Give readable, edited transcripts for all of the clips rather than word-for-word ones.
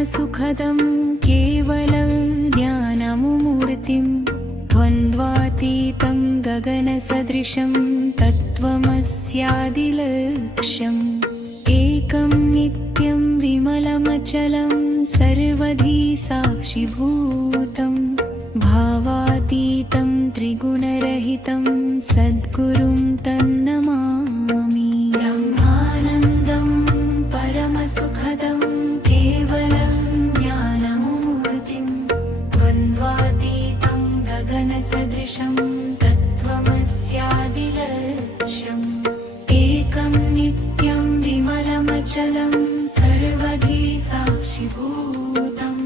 परमसुखदं केवलं ज्ञानमूर्तिं द्वन्द्वातीतं गगनसदृशं तत्त्वमस्यादिलक्ष्यम् एकं नित्यं विमलमचलं सर्वधी साक्षिभूतं भावातीतं त्रिगुणरहितं सद्गुरुं तन्नमामि। ब्रह्मानन्दं परमसुखदं केवलं ज्ञानमूर्तिं द्वन्द्वातीतं गगनसदृशं तत्त्वमस्यादिलक्ष्यम् एकं नित्यं विमलमचलं सर्वधी साक्षिभूतं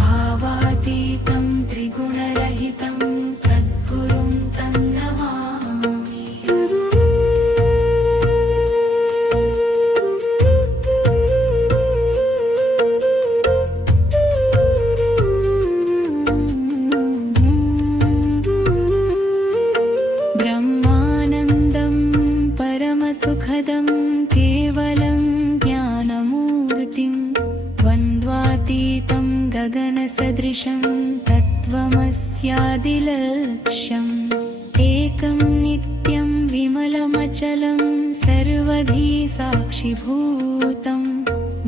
भावातीतं त्रिगुणरहितं सद्गुरुं तन्नमामि। ब्रह्मानन्दं परमसुखदं केवलं ज्ञानमूर्तिं द्वन्द्वातीतं गगनसदृशं तत्त्वमस्यादिलक्ष्यम् एकं नित्यं विमलमचलं सर्वधी साक्षिभूतं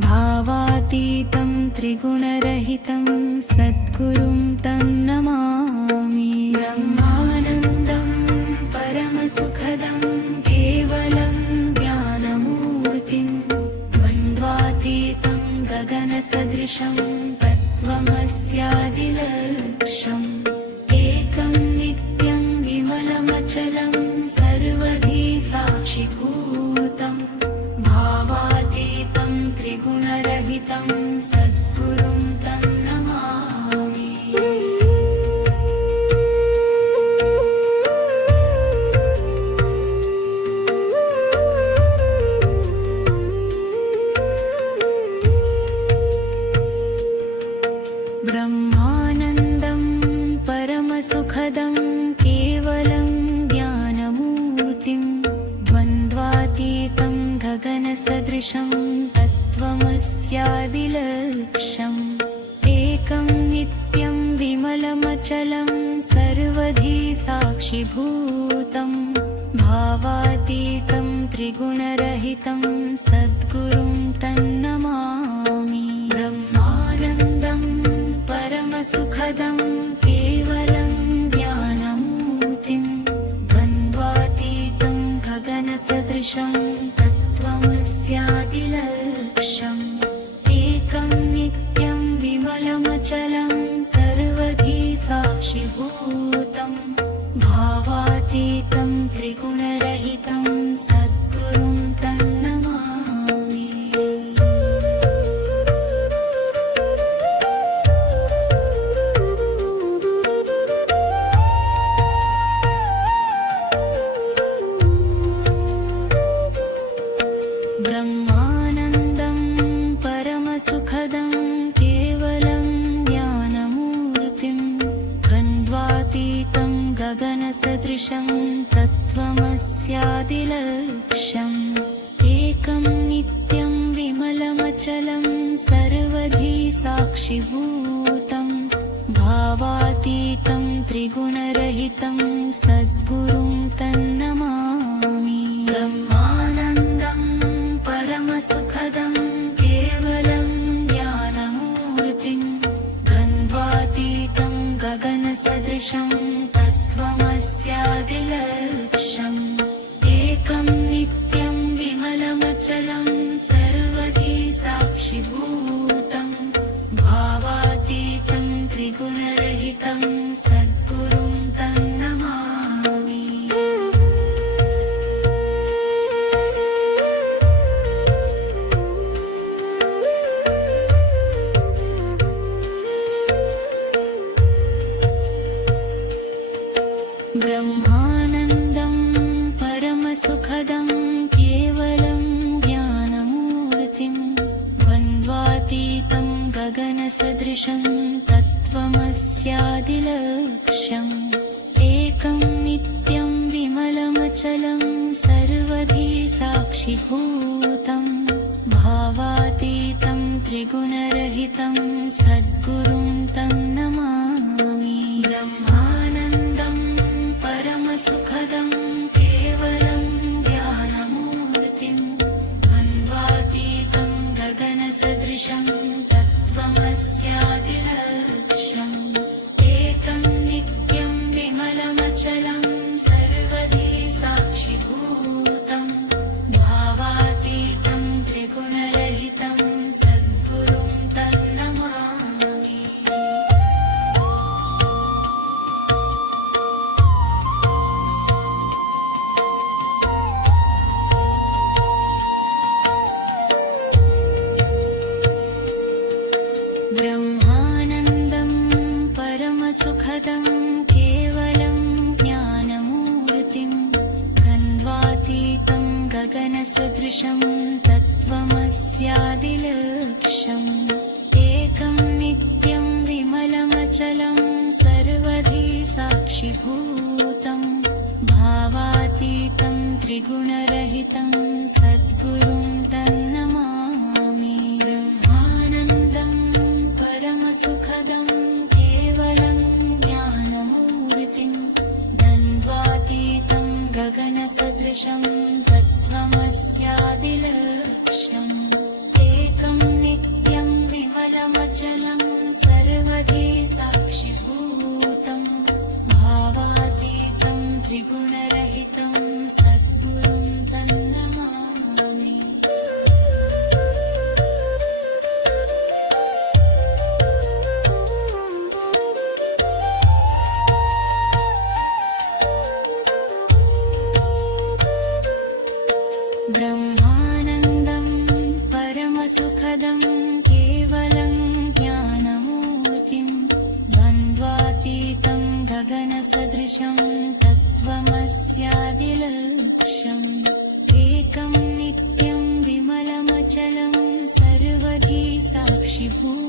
भावातीतं त्रिगुणरहितं सद्गुरुं तन्नमामि। ब्रह्मानन्दं परमसुखदं केवलं ज्ञानमूर्तिं द्वन्द्वातीतं गगनसदृशं तत्त्वमस्यादिलक्ष्यम् एकं नित्यं विमलमचलं सर्वधी साक्षिभूतं भावातीतं त्रिगुणरहितं सद्गुरुं तन्नमामि। ब्रह्मानन्दं परमसुखदं केवलं ज्ञानमूर्तिं द्वन्द्वातीतं गगनसदृशं तत्त्वमस्यादिलक्ष्यम् एकं नित्यं विमलमचलं सर्वधी साक्षिभूतं भावातीतं त्रिगुणरहितं सद्गुरुं तन्नमामि। ब्रह्मानन्दं परमसुखदं केवलं ज्ञानमूर्तिं द्वन्द्वातीतं गगनसदृशं तत्त्वमस्यादिलक्ष्यम् एकं नित्यं विमलमचलं सर्वधी साक्षिभूतं भावातीतं त्रिगुणरहितं सद्गुरुं तन्नमामि। ब्रह्मानन्दं परमसुखदं केवलं ज्ञानमूर्तिं द्वन्द्वातीतं गगनसदृशं तत्त्वमस्यादिलक्ष्यम् एकं नित्यं विमलमचलं सर्वधी साक्षिभूतं भावातीतं त्रिगुणरहितं सद्गुरुं तन्नमामि। ब्रह्मानन्दं परमसुखदं केवलं ज्ञानमूर्तिं द्वन्द्वातीतं गगनसदृशं तत्त्वमस्यादिलक्ष्यम् एकं नित्यं विमलमचलं सर्वधी साक्षिभूतं भावातीतं त्रिगुणरहितं सद्गुरुं तन्नमामि। ब्रह्मानन्दं परमसुखदं केवलं ज्ञानमूर्तिं द्वन्द्वातीतं गगनसदृशं तत्त्वमस्यादिलक्ष्यम् एकं नित्यं विमलमचलं सर्वधी साक्षिभूतं भावातीतं त्रिगुणरहितं सद्गुरुं तं नमामि ब्रह्मानन्दं परमसुखदं केवलं ज्ञानमूर्तिं द्वन्द्वातीतं गगनसदृशं तत्त्वमस्यादिलक्ष्यम् एकं नित्यं विमलमचलं सर्वधी साक्षिभूतं भावातीतं त्रिगुणरहितं सद्गुरुं तन्नमामि ब्रह्मानन्दं परमसुखदं केवलं ज्ञानमूर्तिं गन्ध्वातीतं गगनसदृशं तत्त्वमस्यादिलक्ष्यम् एकं नित्यं विमलमचलं सर्वधी साक्षिभूतं भावातीतं त्रिगुणरहितं सद्गुरुं तन्नमामि ब्रह्मानन्दं परमसुखदं केवलं ज्ञानमूर्तिं द्वन्द्वातीतं गगनसदृशं तत्त्वमस्यादिलक्ष्यम् एकं नित्यं विमलमचलं सर्वधी साक्षिभूतं भावातीतं त्रिगुणरहितं सद्गुरुं तन्नमामि ब्रह्मानन्दं परमसुखदं केवलं ज्ञानमूर्तिं द्वन्द्वातीतं गगनसदृशं तत्त्वमस्यादिलक्ष्यम् एकं नित्यं विमलमचलं सर्वधी साक्षिभूतं